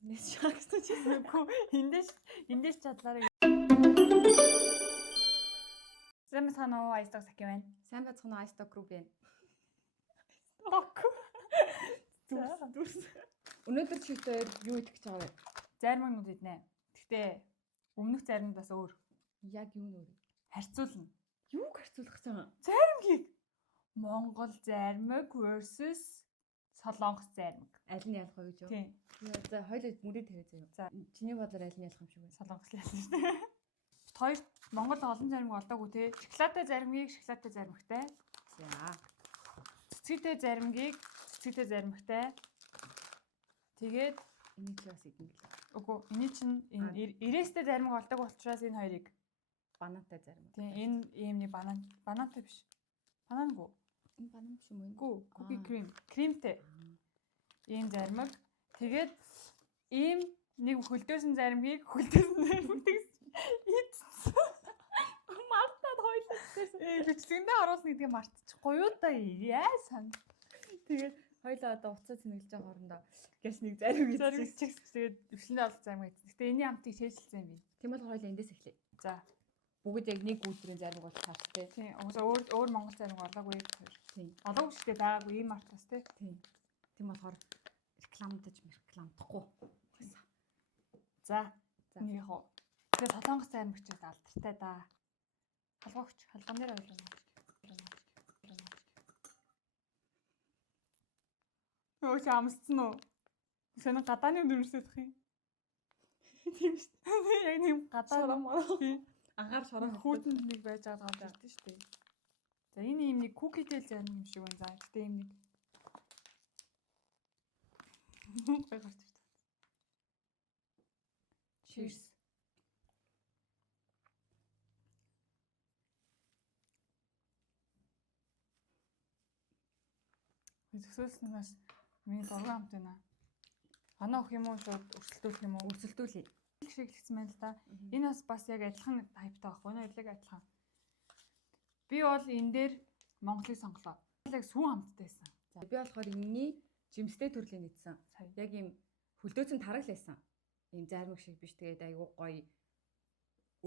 Нэс шагсан ч Үгүй эндээс чадлаараа. Сайн байна уу? Айстаг сахи байна. сайн байцгаана уу Istock Group байна. Дүрс. Өнөөдөр чигтээр юу идэх гэж байгаа вэ? Заримнууд иднэ. Гэхдээ өмнөх заримд бас өөр. Яг юу нөр? Харьцуулна. Юуг харьцуулах гэж байгаа? Заримгийг Монгол заримг versus Солонгос заримг. Аль нь ялах вэ гэж юу? Тийм. За хоёул мөрөд тавиа заяа. За чиний бодлоор аль нь ялах юм шиг вэ? Солонгос л ялсан шүү дээ. Хоёр Монгол олон заримг олдоогүй те. Шоколадтай заримгийг шоколадтай заримгтай. За. Цэцэгтэй заримгийг цэцэгтэй заримгтай. Тэгээд Энийг ч бас идэх гэлээ. үгүй энэ чинь энэ ирээстэй заримг олдог учраас энэ хоёрыг Банантай зарим. тийм энэ ийм нэг банантай биш. Банангүй. Энэ банан биш юм уу? Үгүй cookie cream. Кремтэй. Ийм заримг. Тэгээд ийм нэг хөлдөөсөн заримгийг хөлдөөсөн заримгтай идсэн. Мартаад хойлоо. Бичлэгэндээ оруулсан гэдгийг мартчихгүй юу та яа сан. Тэгээд хоёлаа одоо уцаа цэнэглэж байгаа хоорондоо гэс нэг зарим идчихсэн. Тэгээд өвчлөндөө олох заримг идсэн. Гэтэ энэний амтыг шээжилсэн юм би. Тийм бол хоёлаа эндээс эхлэе. За. Бүгд яг нэг үйлдвэрийн заримг болох шаардлагатай. Тийм. Уусаа өөр монгол заримг олоогүй. Тийм. Олоогүй шүү дээ байгаагүй ийм мартаас тий. Тийм. Тийм болохоор рекламдахгүй. За. Нэг яг уу. Тэгээд солонгос заримгч алдартай да. Халгууч, халган дээр ойлоо. Өөч амсцсан уу? Сэний гадааны дүрсэх юм. Тийм шүү дээ. Яг нэг гадаа тийм. Агаар шороо хүүтэнд нэг байж байгаа юм шүү дээ. За энэ юм нэг кукитэй зарим юм шиг байна. За гэтээ юм нэг гой гарч ирсэн. Cheers. Зөвсөлснөөс миний дургуй хамт байна. Оноо өх юм уу шууд өрсөлдүүлэх юм уу? Өрсөлдүүлээ. Шиг хэлсэн байна л да. Энэ бас яг адилхан тайптай байхгүй нэ? Яг адилхан. Би бол энэ дээр Монголыг сонглоо. Яг сүүн хамттай байсан. За би болохоор энэний жимстэй төрлийн нэгдсэн. Яг ийм хөлдөөцөн тараг л байсан. Ийм зармаг шиг биш тэгээд айгуу гоё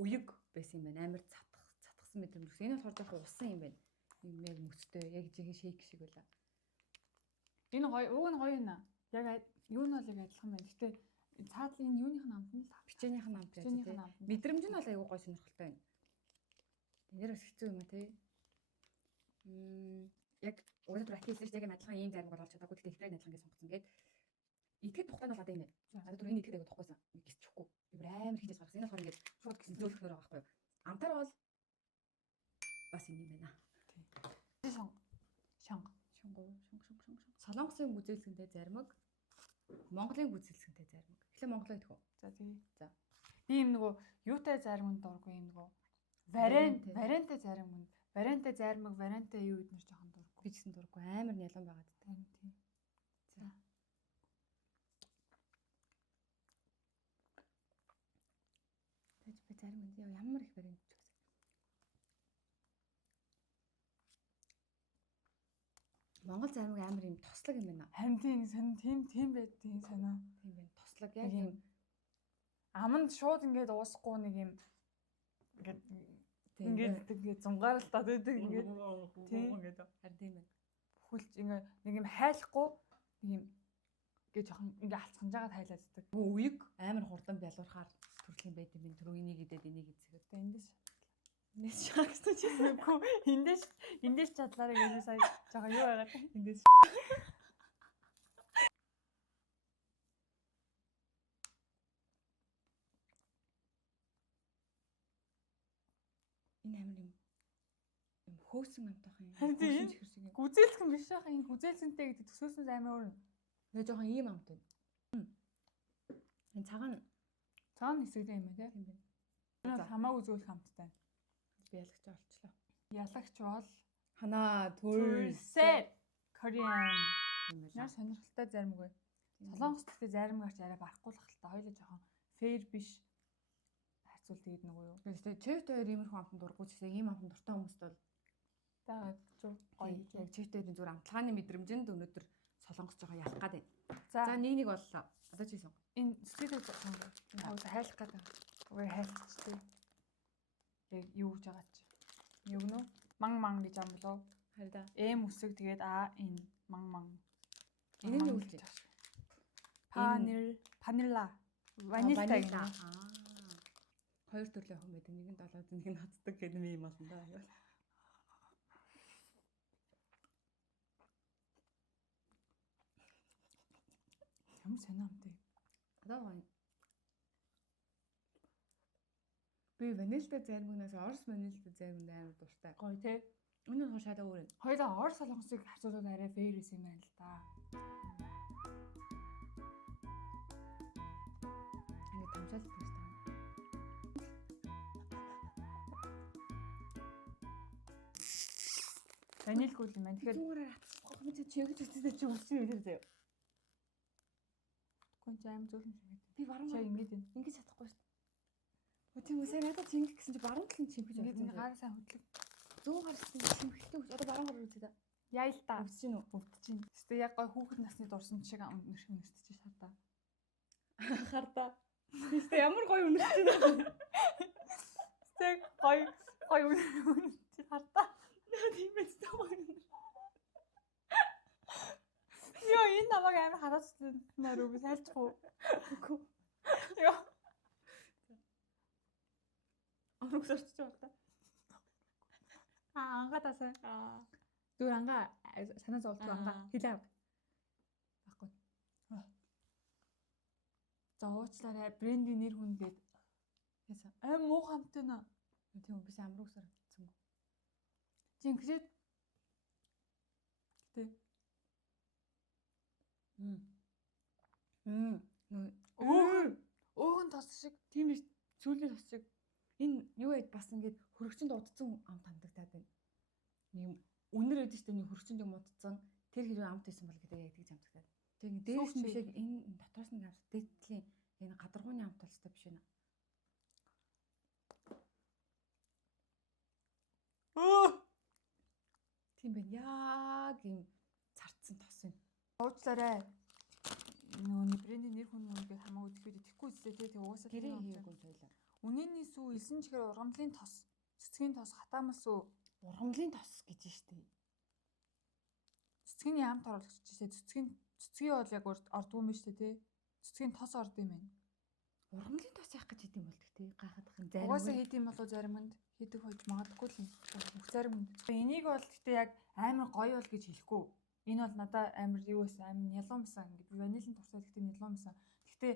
уяг байсан юм байна. Амар цатгсан мэдрэмж. Энэ болохоор жоохон усан юм байна. Ийм яг мөстэй, яг жихэн шейк шиг байлаа. Энэ гоё, уг нь гоё нэ. Яг юу нь бол яг адилхан байна. Гэтэ цаадл энэ юуных нь амт нь л бичээнийх нь амт байж тээ. Мэдрэмж нь бол айгуу гоё сонирхолтой байна. Нэр бас хэцүү юм а тий. Яг өөрөөр хэлбэл яг адилхан ийм зарим болж чадаагүй гэхдээ ихтэй адилхан гэж сонгоцсон. Тэгээд итгэх тухтай нь бол одоо юм байна. Одоо түрүүний итгэдэг айгуу тухгүйсэн. Гисчихгүй. Би амар хийжээс гаргасан. Энэ болохоор ингээд шууд гисэн зөөлөхөр байгаа байхгүй юу? Амтаар бол бас юм байна. Тий. Шонго. Солонгосын бүзэлсэнтэй заримг, Монголын бүзэлсэнтэй заримг. Эхлээ Монголоо идэх үү? За тий. За. Би юм нөгөө юутай заримд дургүй юм нөгөө вариантай заримд. Вариантай заримг, вариантай юу гэднэр жоохон дургүй. Би ч гэсэн дургүй. Амар нялан байгаад байна. Тийм. За. Тэгж би заримд ямар их вариант ч гэсэн. Монгол заримг амар юм тослог юм байна. Харин тийм байд тийм санаа. Тийм байна. Тослог яг юм аманд шууд ингээд уусахгүй нэг юм ингээд зунгаар л таад байдаг ингээд тийм ингээд харин тийм байна. Бүхэлж ингээд нэг юм хайлахгүй нэг юм ингээд жоохон ингээд алцганж байгаа тайлаад байдаг. Үеиг амар хурдан бялуурахаар төрлийн байд юм. Түрүү энийг идээд энийг эцгээд эндээс нэс шагсан ч үгүй эндээс чадлаараа гэж сая жоохон юу байгаад эндээс энэ амар юм хөөсөн амтах юм. Гүзээлхэн биш байх энэ гүзээлсэнтэй гэдэг төсөөсөн амар өөр. Тэгээ жоохон ийм амт байна. Энэ цагаан хэсэгтэй юм байна тийм байна. Энэ хамаагүй зөөлх амттай. Би ялагч олчлоо. Ялагч бол ханаа төрсэ Korean. Яа сонирхолтой заримг бай. Солонгос гэхдээ зарим гарч арай барахгүй л хальта. Хоёулаа жоохон fair биш. Харьцуул тэгээд нөгөө юу. Тэгээд чивт хоёр иймэрхүү амтанд дургуй ч гэсэн ийм амтанд дуртай хүмүүст бол за гоё яг чивт хоёрын зүгээр амтлагааны мэдрэмжинд өнөөдөр солонгос жоохон ялах гад байна. За За нэг боллоо. Одоо чи сон. энэ сэтгэл сонгоо. Хаваа хайлах гэдэг. Үгүй хайлтчихдээ. Яг юу гэж байгаа чи. Юу гэнэ үү? Ман гэж ам болов. Харин да. Эм үсэг тэгээд энэ ман. Энэ нь юу гэж байна? Панила. Ванилтай гэнэ. Хоёр төрлийн охин байдаг. Нэг нь долоод нэг нь хацдаг гэдэг юм болно да. Ямар сонио амтай. Одоо гоё. Би ванилтай зармигнаас орос ванилтай зармигд амар дуртай. Гоё тий. Өнөө хоо шалаа өөр. Хоёулаа орос солонгосыг харьцуулаад арай фэйрэс юм байна л да. Ингээ тамшаалдаг шүү дээ. Ванилгүй юм байна. Тэгэхээр Зүгээр хатсах юм чи чигж үстэй чи үссэн юм лээ заяа. гүн аим зүйл юм шиг байна. Би баруун Чаа ингэж байна. ингэж чадахгүй шүү дээ. Тийм үсээ надад чингэх гэсэн чи баруун талын чимхэж Ингэж байна. гаараа сайн хөдлөг. 100 гарсан чимхэлтэй үз. Одоо баруун гараа үзье да. Яа л та. Үзэж гин үү? Өвдөж чинь. Гэтэ яг гой хүүхэд насны дурсан шиг өнөрх өнөртөж шаардаа. Хардаа. Тэстэ ямар гоё үнэрч байна. Тэг гой өнөртөж шаардаа. Тийм ээ тэ гоё. Йоо энэ намайг амар хараацсан нэр үгүй сайлчих уу? Үгүй. Йоо. Орох сорч байгаа та. Ангаадасаа. Зүгээр ангаа санаа зовлтгүй ангаа хэлээ. Баггүй. За уучлаарай брендийн нэр хүн гээд Яасан. муу хамтаа нэ. Тийм үү би амрууг сорчихсан. Чи ингэжээд гэтээ өөхөн тос шиг Тийм биш. Сүүлийн тос шиг энэ юу яд бас ингээд хөрөгчөнд удцсан амт хамдагтаад байна. Нэг үнэр өгдөө штэ нэг хөрөгчөнд юм удцсан. Тэр хэрэг амт байсан бол гэдэг яг тэгж амтагтаад. Тэг ингээд дээрс нь бишээ энэ дотроос нэг амт дээдлийн энэ гадаргууны амт толстой биш ээ. Тийм байна. Яг юм царцсан тос юм. уучлаарай. Нөгөө брендийн нэр хүн мөнгө хамаагүй тэгэхгүй үзлээ тий угаасаа Гэрээ хийгээгүй соёлоо. үнэний сүү элсэн чихэр ургамлын тос цэцгийн тос хатаамал сүү Ургамлын тос гэж штэ. цэцгийн ямт оруулагч тий цэцгийн бол яг ордгүй юм шүү дээ тий цэцгийн тос орд юм байна. Ургамлын тос яах гэж идэм болдог тий гайхадах юм зарим. Угаасаа хийд юм болоо заримд хийдэг хойж магадгүй л юм. Бүх заримд. Энийг бол гэхдээ яг амар гоё бол гэж хэлэхгүй. Энэ бол надад амар юу байсан амар нялуумсан ингэ би ванилын турсаа гэхдээ нялуумсан. Гэхдээ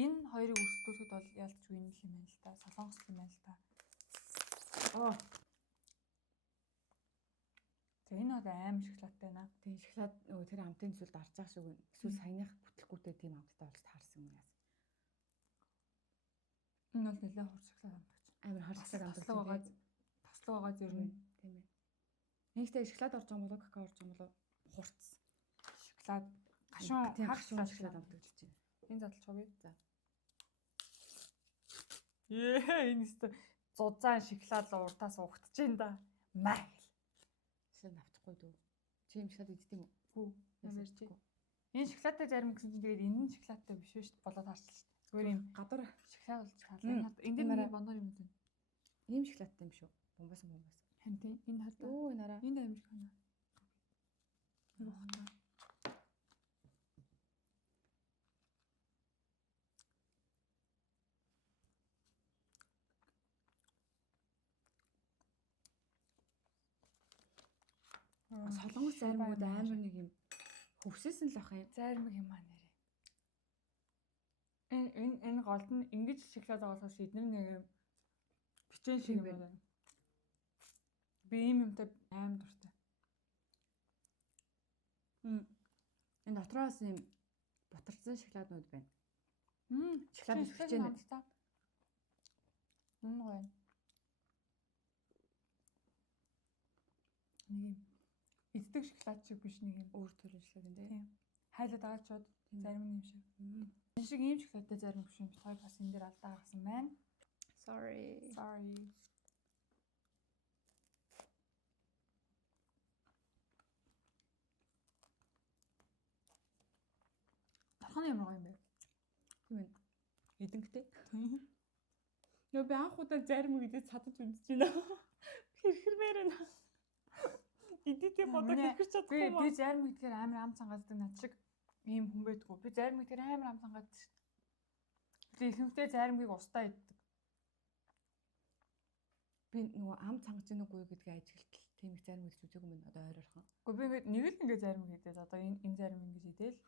энэ хоёрыг өрсөлдүүлэхэд бол ялцгүй юм л юм байна л та. Солонгос юм байна л та. Оо. За энэ бол амар шоколадтай байна. Тэгээ шоколад нөгөө тэр амтын зүйлд арч байгаа шиг байна. Эсвэл саяных бүтлгүүтэй тийм амттай болж таарсан юм яасан. Энэ бол нэлээд хурц шоколад амтагч. Амар харцаг амттай. Тослог байгаа зөрнө. Тийм ээ. Нэгтэй шоколад орж байгаа болоо какао орж байгаа болоо хурц. Шоколад гашуун хагшуун шоколад амтагч чинь. Энэ задлах уу? За. Энэ өстө зузаан шоколад уртаас угтж байна да. Маа гэл. Шоколад авчихгүй дөө. Чи юм шоколад идэх юм уу? Гүү. Ямарч. Энэ шоколадтай зарим гэсэн чинь тэгээд энэ нь шоколадтай биш шүү дээ. Болоод харсан шүү дээ. Зүгээр юм Гадар шоколад болж таалаа. Энд дээр бонор юм даа. ийм шоколадтай юм шүү. Бомбас. Харин тийм энэ хадаа. Өө энэ араа. Энэ амир хана. Юу хана. Солонгос заримуд амар нэг юм хөвсөөсөн л ах юм. Зарим юм аа нэрээ. Энэ голд нь ингэж шоколад оолохоос эдгээр нэг бичэн шиг юм байна. Би ийм юмтай аим дуртай. Энэ дотроос юм бутарсан шоколаднууд байна. Шоколад бичэн байна. Гоё. Нэг юм иддэг шоколад шиг биш нэг юм Өөр төрлийн шоколад юм тийм. Хайлаад байгаа ч бод зарим юм шиг. Энэ шиг ийм шоколадтай зарим биш юм. Хоёр бас энэ дээр алдаа гаргасан байна. Sorry. Тохны ямар гоё юм бэ? Тийм ээ. Эдэнхтэй. Нөө би анх удаа зарим үедээ цадаж үзэж байна. Хэрхэрмээр байна. Эдитээ бодож хэрхэрч чадахгүй юм Би зарим гэдгээр амар ам цангаадаг над шиг ийм хүн байдгүй. Би зарим гэдгээр амар ам цангаадаг шүү. Би ихэнхдээ заримыг устаа иддэг. Би нөгөө ам цангаж ийн үгүй гэдгээ ажиглалтал тийм их зарим гэж үзээгүй юм одоо ойрхон. Гэхдээ би ингээд нэг л ингээд зарим хийдээд одоо энэ зарим ингэж идэл.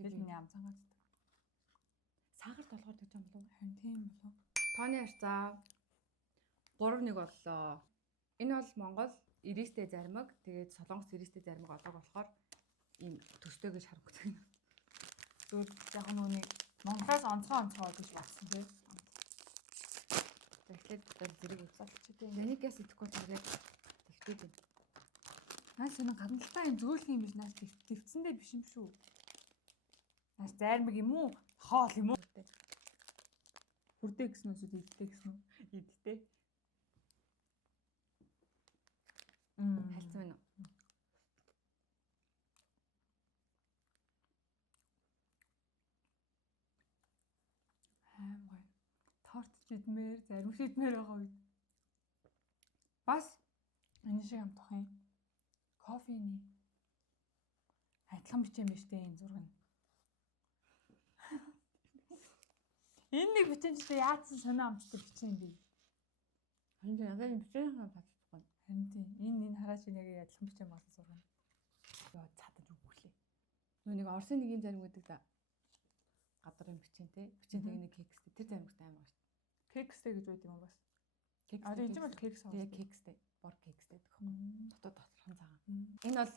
Тэгэл миний ам цангааддаг. Сахар толгоор гэж юм болов? Харин тийм болов. Тооны харцаа 3-1 боллоо. Энэ бол Монгол 90-тэй заримаг, тэгээд Солонгос 90-тэй заримаг олоог болохоор ийм төстэй гэж харагддаг. Зүгээр яг нүуний Монголоос онцгой гэж батсан тийм. Тэгэхээр бол зэрэг Залч тийм. Заникаас идэхгүй тэгээд тэгтээ юм. Наас энэ гадналтай юм зөөлх юм биш наас твцэндээ биш юм шүү. Наас зармиг юм уу? Хоол юм уу? Хүрдээ гэсэн үсүүд идтэй гэсэн үү? Идтэй. Хальцсан байна уу? Гой. Торт идмээр, зарим идмээр байгаа үед. Бас энэ шиг амтах юм. Кофений адилхан бичээн биш дээ энэ зураг нь. Энэ нэг бичээнчтэй яатсан сонио амттай бичээн би. Харин надад энэ бичээн татчихсан. Харин тийм. Энэ хараач нэг адилхан бичээн болсон зураг нь. Йоо цадаж үглээ. Нөө нэг Орсын нэг юм зарим гэдэг да. Гадрын бичээнтэй. Бичээнтэй нэг кекстэй. Тэр заримгтай амар шүү. Кекстэй гэж байд юм уу бас? Кекс. А энэ бол кекс аа. Тэгээ кекстэй. Бор кекстэй гэх. Дотоод доторхон цагаан. Энэ бол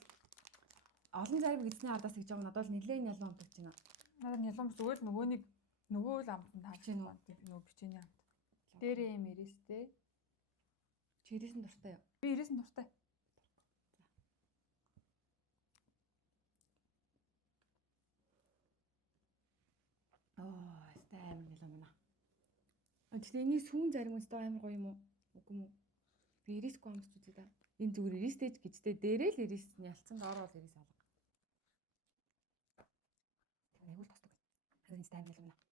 олон зарим эзний алдаас гэж байгаа надад бол нэлээд ялан унтагч байна. Надад ялан зүгээр л нөгөө л амт нь таач Бичээн үү? нөгөө бичээний амт. Дээрээ юм ирээстэй. Чи 90-ийн дуртай юу? Би 90-ийн дуртай. Стай амар ялан байна. Тэгтээ энэ сүүн зарим өстой амар гоё юм уу? Үгүй юм уу? Би 90-г амсч үзье да. Энэ зүгээр 90-тэй гэжтэй дээрээ л 90 нь ялцсан доор бол 90 алга. Нэг л тосдог. Харин стай амар ялан байна.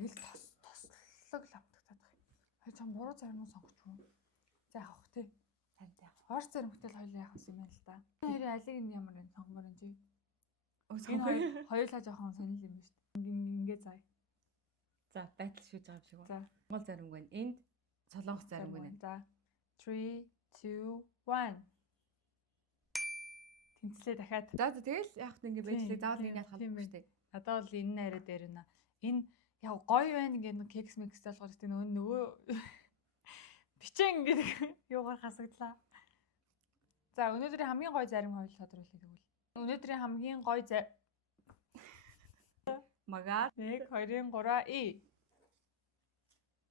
Тэгэл тослог л амтагдаад байна. Хай чам буруу зарим уу сонгоч юу? За авах тий. Харин тий. Хоор заримтай л хоёлаа явах юм байна л да. Хоёрын алиг нь ямар юм сонгомоор юм чи? Энэ хоёулаа жоохон сонирхол юм ба шүү дээ. Ингээ заа. За байтал шүүж байгаа юм шиг За. байна. Монгол зарим байна. Энд Солонгос зарим байна. За 3 2 1 тэнцлээ дахиад. За тэгэл яг хөө ингэ байж лээ. Заавал ингэ халах юм штэ. Надад бол энэ арай дээр нэ. Энэ яг гоё байна ингээд нэг кекс микс залгуур гэдэг нөгөө бичэн ингээд юугаар хасагдлаа. За өнөөдрийн хамгийн гоё зарим хоёул тодруулъя тэгвэл. Өнөөдрийн хамгийн гоё Магаар 1 2 3 и.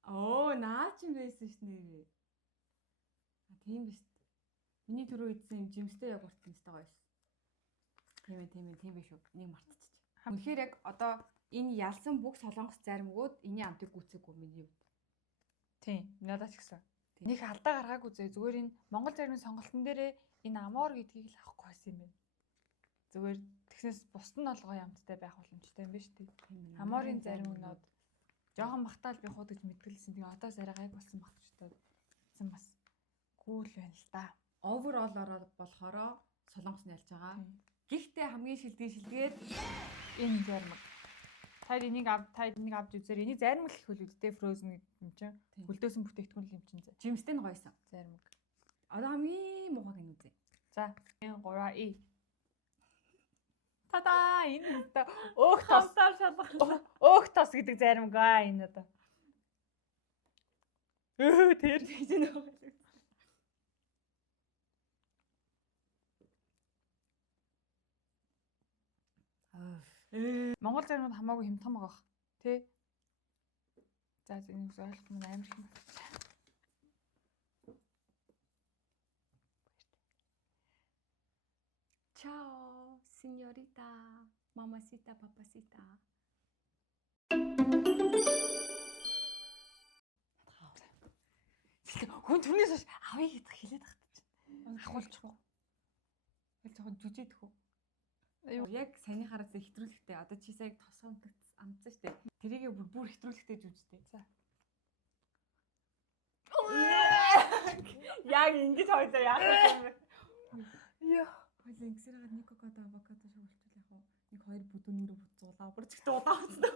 Оо наа ч юм байсан ш нэрээ. Тийм биз. Миний түрүү идсэн юм жимстэй яг уртсан сте гоёс. Тийм биш үү. Энийг мартчих. Үнэхээр яг одоо энэ ялсан бүх солонгос заримгууд энэний амтыг гүцээгүй миний хувьд. Тийм, надад ч гэсэн. Нэг алдаа гаргаагүй зөө. Зүгээр энэ Монгол заримын сонголтын дээрээ энэ амор гэдгийг л авахгүй байсан юм байна. Зүгээр тэгснээс бусд нь бол гоё амттай байх боломжтой юм байна шүү дээ. Аморын заримнууд жоохон бахтаал би хуудаж мэдгэлсэн. Тэгээ одоо сарай гайг болсон багтчтай. Эцэн бас гүүл байна л да. Overall ороод болохоро солонгос нь ялж байгаа. Гэхдээ хамгийн шилдгээд энэ заримг. Та энийг авч үзээр энийг заримг л хөл үүдтэй frozen юм чинь. Хөлдөөсөн бүтээгдэхүүн юм чинь. Жимстэй нь гоёсон. Заримг. Одоо хамгийн муухайг нь үзье. За 3 и. Тада энэ одоо өөх тос шалгах. Өөх тос гэдэг заримг аа энэ одоо. Тэр гэж нөө. Монгол заримуд хамаагүй хямдхан байгаа бах. Тэ? За энэ үс ойлголт мань амар юм. Чао, сеньорита, мамасита, папасита. Хүн түрнээс хойш авъя гэдгийг хэлээд тахт чинь. Ахуулчихгүй. Тэгэл жоохон зүжидэх үү. Яг саяныхаараа хэтрүүлэхтэй. Одоо чи сая тосгонд амтсан штэ. Тэрийгээ бүр хэтрүүлэхтэй жүжтэй. За. Яг ингэж хоёлоо яах юм бэ? Яа. Хоёлоо ингэсээр хагаад нэг авокадо шогөлтөл яг нэг хоёр бүдүүнээр буцуулаа. Бүр ч ихтэй удаан болсон.